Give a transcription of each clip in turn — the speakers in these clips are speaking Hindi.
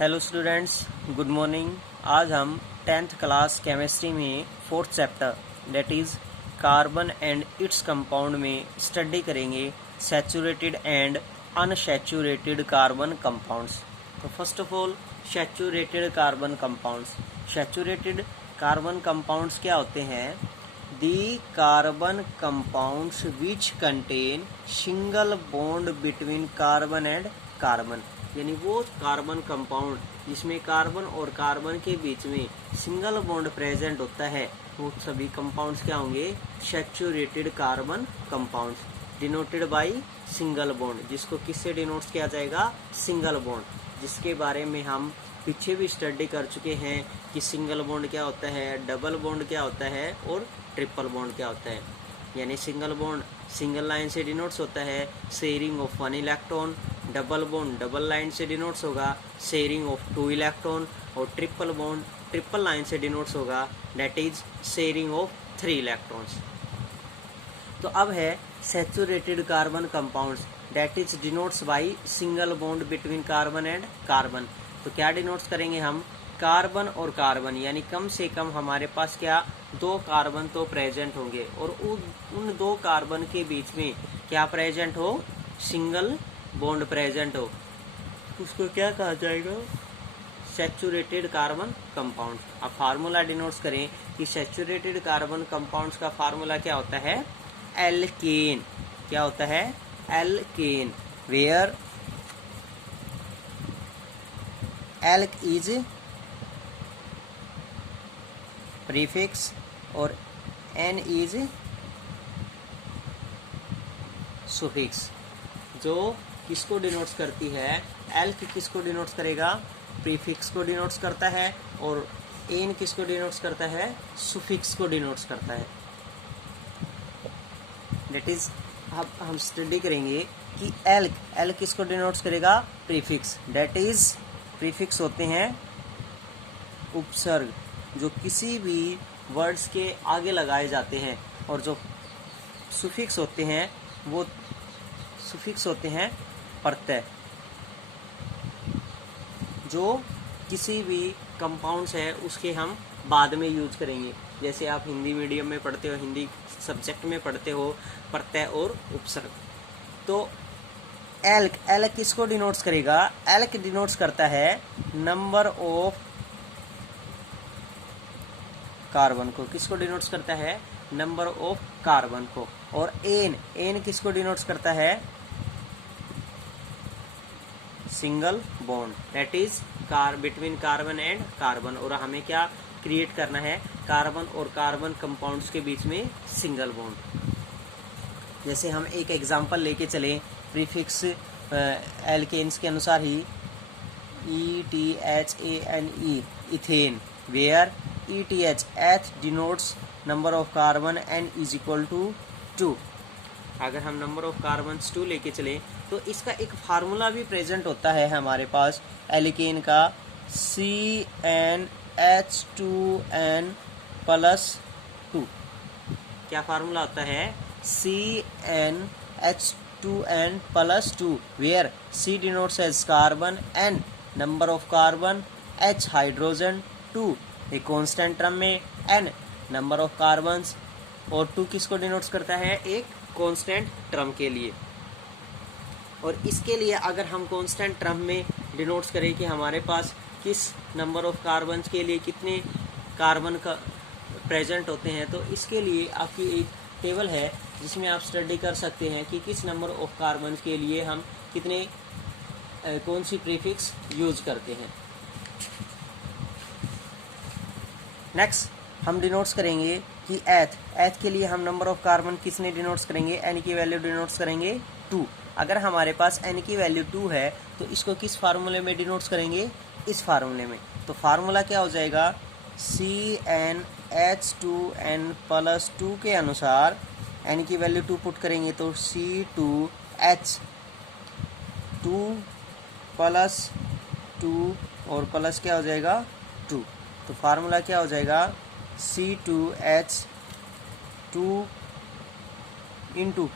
Hello students, good morning. आज हम 10th क्लास केमिस्ट्री में 4th chapter that is carbon and it's compound में स्टडी करेंगे saturated and unsaturated carbon compounds. तो first of all saturated carbon compounds. Saturated carbon compounds क्या होते हैं? The carbon compounds which contain single bond between carbon and carbon, यानी वो कार्बन कंपाउंड जिसमें कार्बन और कार्बन के बीच में सिंगल बॉन्ड प्रेजेंट होता है, वो सभी कंपाउंड्स क्या होंगे? Saturated carbon compounds denoted by single bond, जिसको किससे डिनोट किया जाएगा? सिंगल बॉन्ड, जिसके बारे में हम पीछे भी स्टडी कर चुके हैं कि सिंगल बॉन्ड क्या होता है, डबल बॉन्ड क्या होता है और ट्रिपल बॉन्ड क्या होता है। यानी सिंगल बॉन्ड सिंगल लाइन से डिनोट्स होता है sharing of 1 electron, double bond double line से डिनोट्स होगा शेयरिंग ऑफ 2 इलेक्ट्रॉन, और ट्रिपल बॉन्ड ट्रिपल लाइन से डिनोट्स होगा that is sharing of 3 electrons. तो अब है saturated carbon compounds that is denotes by single bond between carbon and carbon. तो क्या डिनोट्स करेंगे हम? कार्बन और कार्बन, यानी कम से कम हमारे पास क्या 2 कार्बन तो प्रेजेंट होंगे और उन 2 कार्बन के बीच में क्या प्रेजेंट हो? सिंगल बॉन्ड प्रेजेंट हो, उसको क्या कहा जाएगा? Saturated carbon compound. अब फार्मूला डिनोट्स करें कि सैचुरेटेड कार्बन कंपाउंड्स का फार्मूला क्या होता है? एल्केन। क्या होता है? Alkane, where alk is prefix और एन इज सुफिक्स। जो किसको डिनोट्स करती है? एल्क किसको डिनोट्स करेगा? प्रीफिक्स को डिनोट्स करता है, और एन किसको डिनोट्स करता है? सुफिक्स को डिनोट्स करता है। दैट इज अब हम स्टडी करेंगे कि एल्क किसको डिनोट्स करेगा? प्रीफिक्स। दैट इज प्रीफिक्स होते हैं उपसर्ग जो किसी भी वर्ड्स के आगे लगाए जाते हैं, और जो सुफिक्स होते हैं वो सुफिक्स होते हैं प्रत्यय, जो किसी भी कंपाउंड्स है उसके हम बाद में यूज करेंगे। जैसे आप हिंदी मीडियम में पढ़ते हो, हिंदी सब्जेक्ट में पढ़ते हो प्रत्यय और उपसर्ग। तो एल्क किसको डिनोट्स करेगा? एल्क डिनोट्स करता है नंबर ऑफ कार्बन को। किसको डिनोट्स करता है? नंबर ऑफ कार्बन को। और एन किसको डिनोट्स करता है? Single bond that is between carbon and carbon. और हमें क्या क्रिएट करना है? कार्बन और कार्बन कंपाउंड्स के बीच में सिंगल बॉन्ड। जैसे हम एक एग्जांपल लेके चलें प्रीफिक्स एल्केन्स के अनुसार ही, ETHANE ethane, where ETH denotes number of carbon and is equal to 2। अगर हम नंबर ऑफ कार्बन 2 लेके चलें तो इसका एक फार्मूला भी प्रेजेंट होता है हमारे पास एल्केन का, CnH2n+2। क्या फार्मूला होता है? CnH2n+2, where C denotes as carbon, N number of carbon, H hydrogen, 2 एक कांस्टेंट टर्म में, N नंबर ऑफ कार्बन्स, और 2 किसको डिनोट्स करता है? एक कांस्टेंट टर्म के लिए। और इसके लिए अगर हम कांस्टेंट टर्म में डिनोट्स करें कि हमारे पास किस नंबर ऑफ कार्बन्स के लिए कितने कार्बन का प्रेजेंट होते हैं, तो इसके लिए आपकी एक टेबल है जिसमें आप स्टडी कर सकते हैं कि किस नंबर ऑफ कार्बन के लिए हम कितने कौन सी प्रीफिक्स यूज करते हैं। नेक्स्ट हम डिनोट्स करेंगे कि एथ के लिए हम नंबर ऑफ कार्बन किसने डिनोट्स करेंगे? एन की वैल्यू डिनोट्स करेंगे 2। अगर हमारे पास एन की वैल्यू 2 है तो इसको किस फार्मूले में डिनोट्स करेंगे? इस फार्मूले में। तो फार्मूला क्या हो जाएगा? CnH2n+2 के अनुसार एन की वैल्यू 2 पुट करेंगे तो C2H2+2 और प्लस क्या हो जाएगा? 2। तो फार्मूला क्या हो जाएगा? C2H2 इंटू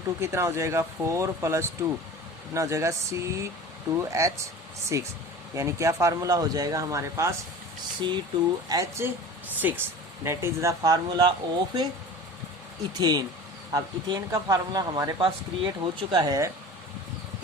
2 कितना हो जाएगा? 4 + 2 कितना हो जाएगा? C2H6। यानी क्या फार्मूला हो जाएगा हमारे पास C2H6, that is the formula of ethane. अब इथेन का फार्मूला हमारे पास क्रिएट हो चुका है।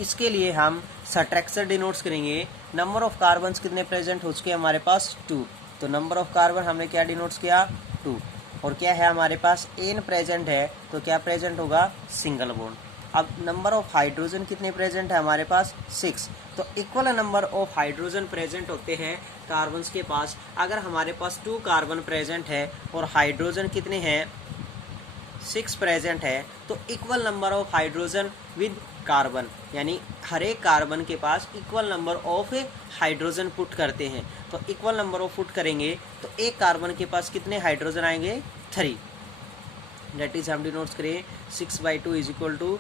इसके लिए हम स्ट्रक्चर डिनोट्स करेंगे। नंबर ऑफ कार्बन्स कितने प्रेजेंट हो चुके हैं हमारे पास 2, तो नंबर ऑफ कार्बन हमने क्या डिनोट्स किया 2, और क्या है हमारे पास एन प्रेजेंट है, तो क्या प्रेजेंट होगा सिंगल बॉन्ड। अब नंबर ऑफ हाइड्रोजन कितने प्रेजेंट है हमारे पास 6, तो equal number of hydrogen present होते हैं कार्बन्स के पास। अगर हमारे पास 2 कार्बन प्रेजेंट है और हाइड्रोजन कितने हैं 6 प्रेजेंट है, तो equal number of hydrogen with carbon, यानी हर एक कार्बन के पास equal number of hydrogen put करते हैं। तो इक्वल नंबर ऑफ पुट करेंगे तो एक कार्बन के पास कितने हाइड्रोजन आएंगे 3, डेट इज हम डिनोट्स करें 6/2 इज इक्वल टू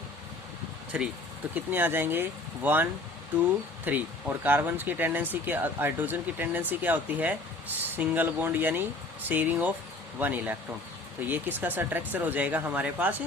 3, तो कितने आ जाएंगे 1 2 3। और कार्बन की टेंडेंसी के हाइड्रोजन की टेंडेंसी क्या होती है सिंगल बॉन्ड, यानी शेयरिंग ऑफ 1 इलेक्ट्रॉन। तो ये किसका स्ट्रक्चर हो जाएगा हमारे पास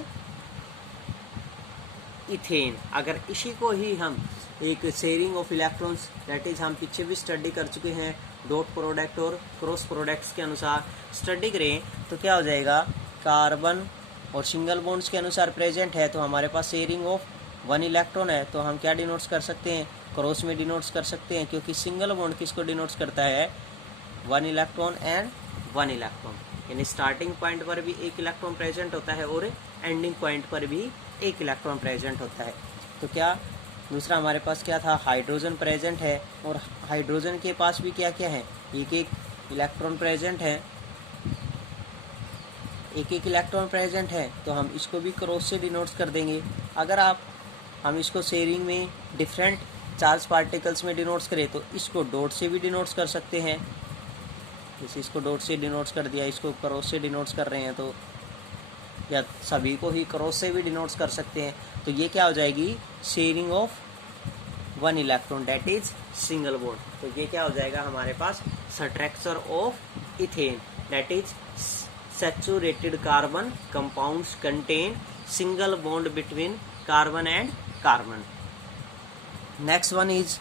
इथेन। अगर इसी को ही हम एक sharing of electrons, that is हम पीछे भी स्टडी कर चुके हैं डॉट प्रोडक्ट और क्रॉस प्रोडक्ट्स के अनुसार स्टडी करें, तो क्या हो जाएगा कार्बन और सिंगल बॉन्ड्स के अनुसार प्रेजेंट है, तो हमारे पास शेयरिंग ऑफ 1 इलेक्ट्रॉन है, तो हम क्या डिनोट्स कर सकते हैं क्रॉस में डिनोट्स कर सकते हैं, क्योंकि सिंगल बॉन्ड किसको डिनोट्स करता है 1 इलेक्ट्रॉन एंड 1 इलेक्ट्रॉन, यानी स्टार्टिंग पॉइंट पर भी 1 इलेक्ट्रॉन प्रेजेंट होता है और एंडिंग पॉइंट पर भी 1 इलेक्ट्रॉन प्रेजेंट होता है। तो क्या दूसरा हमारे पास क्या था हाइड्रोजन प्रेजेंट है, और हाइड्रोजन के पास भी क्या क्या है एक इलेक्ट्रॉन प्रेजेंट है, एक इलेक्ट्रॉन प्रेजेंट है, तो हम इसको भी क्रॉस से डिनोट्स कर देंगे। अगर हम इसको शेयरिंग में डिफरेंट चार्ज पार्टिकल्स में डिनोट्स करें तो इसको डॉट से भी डिनोट्स कर सकते हैं, जैसे इसको डॉट से डिनोट्स कर दिया, इसको क्रॉस से डिनोट्स कर रहे हैं, तो या सभी को ही क्रॉस से भी डिनोट्स कर सकते हैं। तो ये क्या हो जाएगी sharing of 1 electron, that is single bond. तो ये क्या हो जाएगा हमारे पास structure of ethane, that is saturated carbon compounds contain single bond between carbon and carbon. Next one is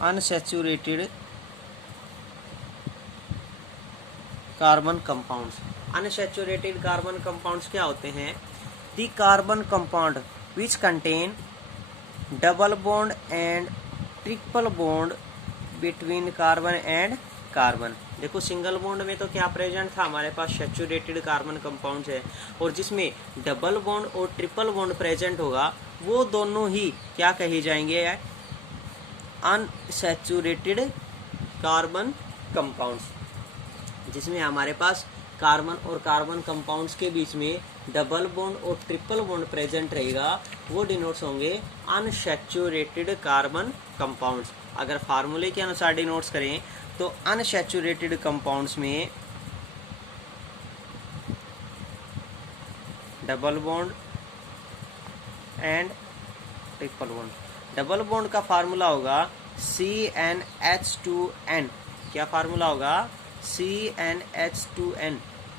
unsaturated carbon compounds. Unsaturated carbon compounds क्या होते हैं the carbon compound which contain double bond and triple bond between carbon and carbon. देखो सिंगल बॉन्ड में तो क्या प्रेजेंट था हमारे पास सैचुरेटेड कार्बन कंपाउंड्स है, और जिसमें डबल बॉन्ड और ट्रिपल बॉन्ड प्रेजेंट होगा वो दोनों ही क्या कहे जाएंगे अनसैचुरेटेड कार्बन कंपाउंड्स। जिसमें हमारे पास कार्बन और कार्बन कंपाउंड्स के बीच में डबल बॉन्ड और ट्रिपल बॉन्ड प्रेजेंट रहेगा, वो डिनोट्स होंगे अनसैचुरेटेड कार्बन कंपाउंड्स। अगर फार्मूले के अनुसार डिनोट्स करें तो अनसैचुरेटेड कंपाउंड्स में double bond and triple bond. Double bond का फार्मूला होगा CnH2n। क्या फार्मूला होगा CnH2n।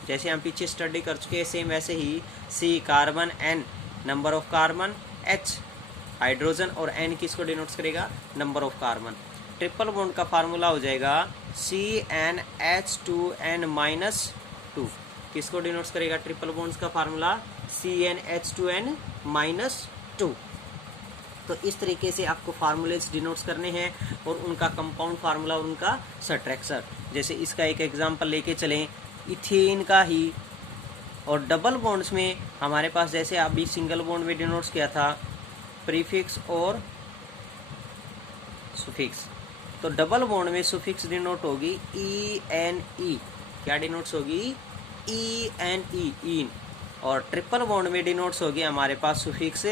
जैसे हम पीछे स्टडी कर चुके हैं सेम वैसे ही C carbon, N number of carbon, H hydrogen और N किसको डिनोट्स करेगा number of carbon. Triple bond का फार्मूला हो जाएगा CnH2n-2। किसको डिनोट्स करेगा ट्रिपल बॉन्ड्स का फार्मूला CnH2n-2। तो इस तरीके से आपको फार्मूलेज डिनोट्स करने हैं और उनका कंपाउंड फार्मूला और उनका स्ट्रक्चर। जैसे इसका एक एग्जांपल लेके चलें इथेन का ही, और डबल बॉन्ड्स में हमारे पास जैसे अभी सिंगल बॉन्ड में डिनोट्स किया था प्रीफिक्स और सुफिक्स, तो डबल बॉन्ड में सुफिक्स डिनोट होगी ENE। क्या डिनोट्स होगी ENE इन, और ट्रिपल बॉन्ड में डिनोट्स होगी हमारे पास सुफिक्स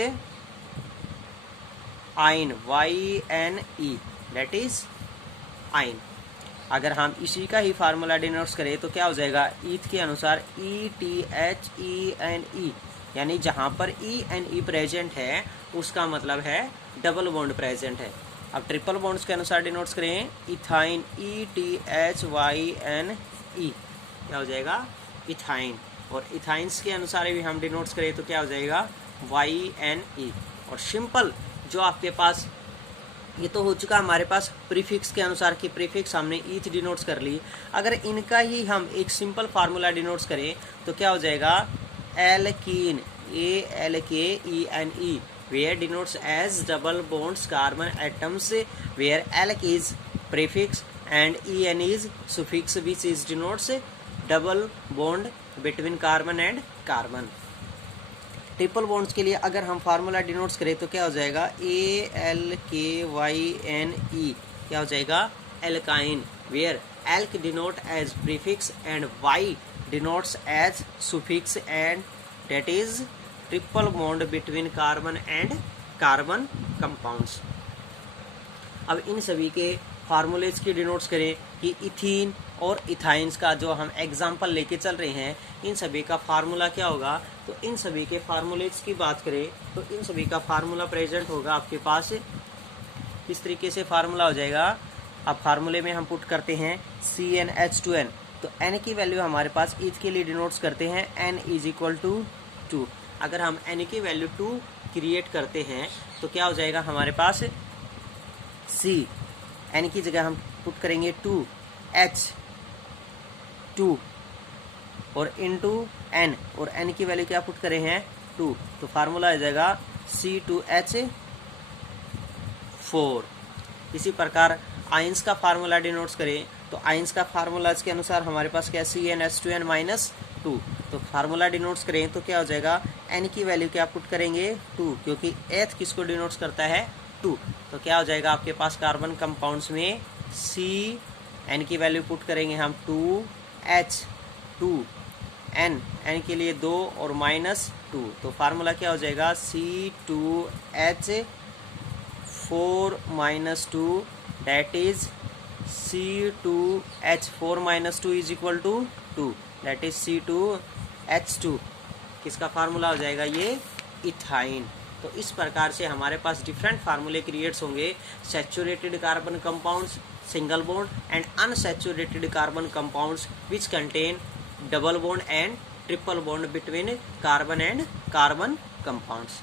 आइन YNE, दैट इज आइन। अगर हम इसी का ही फार्मूला डिनोट्स करें तो क्या हो जाएगा ईथ के अनुसार ETHENE, यानी जहां पर ENE प्रेजेंट है उसका मतलब है डबल बॉन्ड प्रेजेंट है। अब ट्रिपल बॉन्ड्स के अनुसार डिनोट्स करें इथाइन ETHYNE, क्या हो जाएगा इथाइन। और इथाइंस के अनुसार भी हम डिनोट्स करें तो क्या हो जाएगा YNE। और सिंपल जो आपके पास ये तो हो चुका हमारे पास प्रीफिक्स के अनुसार की प्रीफिक्स हमने ईथ डिनोट्स कर ली। अगर इनका ही हम एक सिंपल फार्मूला डिनोट्स करें तो क्या हो जाएगा alkene ALKENE where denotes as double bonds carbon atoms where alk is prefix and En is suffix which is denotes double bond between carbon and carbon। Triple bonds के लिए अगर हम फार्मूला डिनोट्स करें तो क्या हो जाएगा ALKYNE क्या हो जाएगा alkyne where alk denote as prefix and Y denotes as suffix and that is triple bond between carbon and carbon compounds। अब इन सभी के फार्मूलेज की डिनोट्स करें कि इथीन और इथाइंस का जो हम एग्जाम्पल लेके चल रहे हैं इन सभी का फार्मूला क्या होगा। तो इन सभी के फार्मूलेज की बात करें तो इन सभी का फार्मूला प्रेजेंट होगा आपके पास किस तरीके से फार्मूला हो जाएगा। अब फार्मूले में हम पुट करते हैं CnH2n तो n की वैल्यू हमारे पास ईथ के लिए डिनोट्स करते हैं n = 2। अगर हम n की वैल्यू 2 क्रिएट करते हैं तो क्या हो जाएगा हमारे पास C n की जगह हम पुट करेंगे 2H2 और इनटू n और n की वैल्यू क्या पुट करें हैं 2 तो फार्मूला आ जाएगा C2H4। इसी प्रकार आइंस का फार्मूला डिनोट्स करें तो आइंस का फार्मूला के अनुसार हमारे पास क्या CnH2n -2 तो फार्मूला डिनोट्स करें तो क्या हो जाएगा n की वैल्यू क्या पुट करेंगे 2 क्योंकि एथ किसको डिनोट्स करता है 2 तो क्या हो जाएगा आपके पास कार्बन कंपाउंड्स में C n की वैल्यू पुट करेंगे हम 2H2 n के लिए 2 और -2 तो फार्मूला क्या हो जाएगा C2H4 -2 that is C2H4 -2 is equal to 2 that is C2H2 किसका फार्मूला हो जाएगा ये इथाइन। तो इस प्रकार से हमारे पास डिफरेंट फार्मूले क्रिएट्स होंगे saturated carbon compounds single bond and unsaturated carbon compounds which contain double bond and triple bond between carbon and carbon compounds.